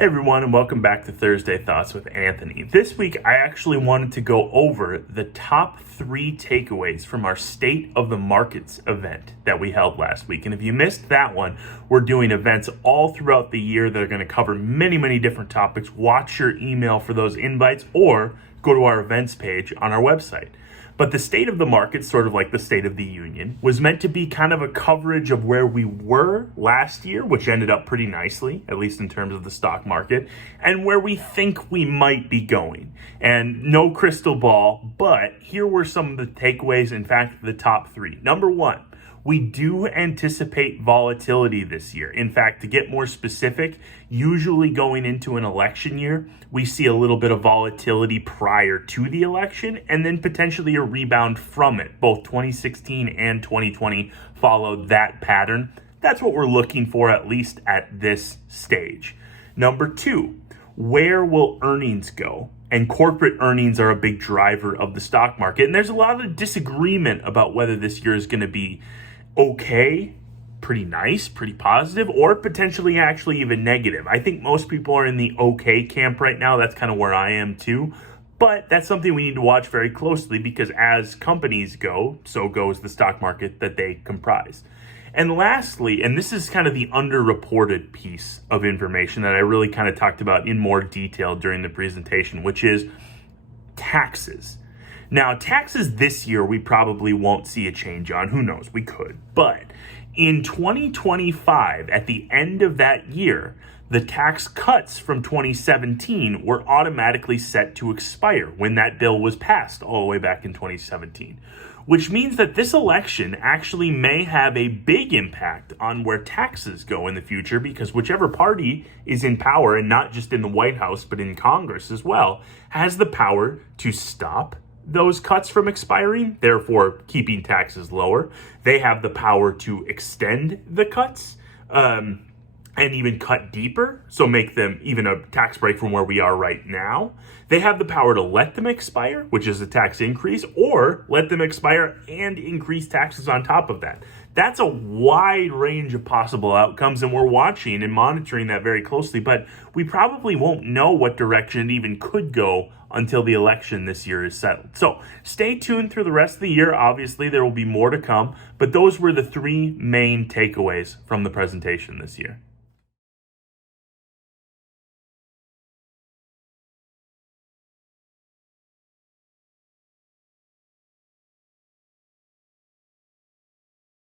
Hey everyone, and welcome back to Thursday Thoughts with Anthony. This week, I actually wanted to go over the top 3 takeaways from our State of the Markets event that we held last week. And if you missed that one, we're doing events all throughout the year that are going to cover many different topics. Watch your email for those invites or go to our events page on our website. But the State of the Market, sort of like the State of the Union, was meant to be kind of a coverage of where we were last year, which ended up pretty nicely, at least in terms of the stock market, and where we think we might be going. And no crystal ball, but here were some of the takeaways, in fact, the top 3. Number 1, we do anticipate volatility this year. In fact, to get more specific, usually going into an election year, we see a little bit of volatility prior to the election and then potentially a rebound from it. Both 2016 and 2020 followed that pattern. That's what we're looking for, at least at this stage. Number 2, where will earnings go? And corporate earnings are a big driver of the stock market. And there's a lot of disagreement about whether this year is going to be okay, pretty nice, pretty positive, or potentially actually even negative. I think most people are in the okay camp right now. That's kind of where I am too. But that's something we need to watch very closely because as companies go, so goes the stock market that they comprise. And lastly, and this is kind of the underreported piece of information that I really kind of talked about in more detail during the presentation, which is taxes. Now, taxes this year, we probably won't see a change on. Who knows? We could. But in 2025, at the end of that year, the tax cuts from 2017 were automatically set to expire when that bill was passed all the way back in 2017, which means that this election actually may have a big impact on where taxes go in the future because whichever party is in power, and not just in the White House, but in Congress as well, has the power to stop those cuts from expiring, therefore keeping taxes lower. They have the power to extend the cuts and even cut deeper, so make them even a tax break from where we are right now. They have the power to let them expire, which is a tax increase, or let them expire and increase taxes on top of that. That's a wide range of possible outcomes, and we're watching and monitoring that very closely, but we probably won't know what direction it even could go until the election this year is settled. So stay tuned through the rest of the year. Obviously, there will be more to come, but those were the 3 main takeaways from the presentation this year.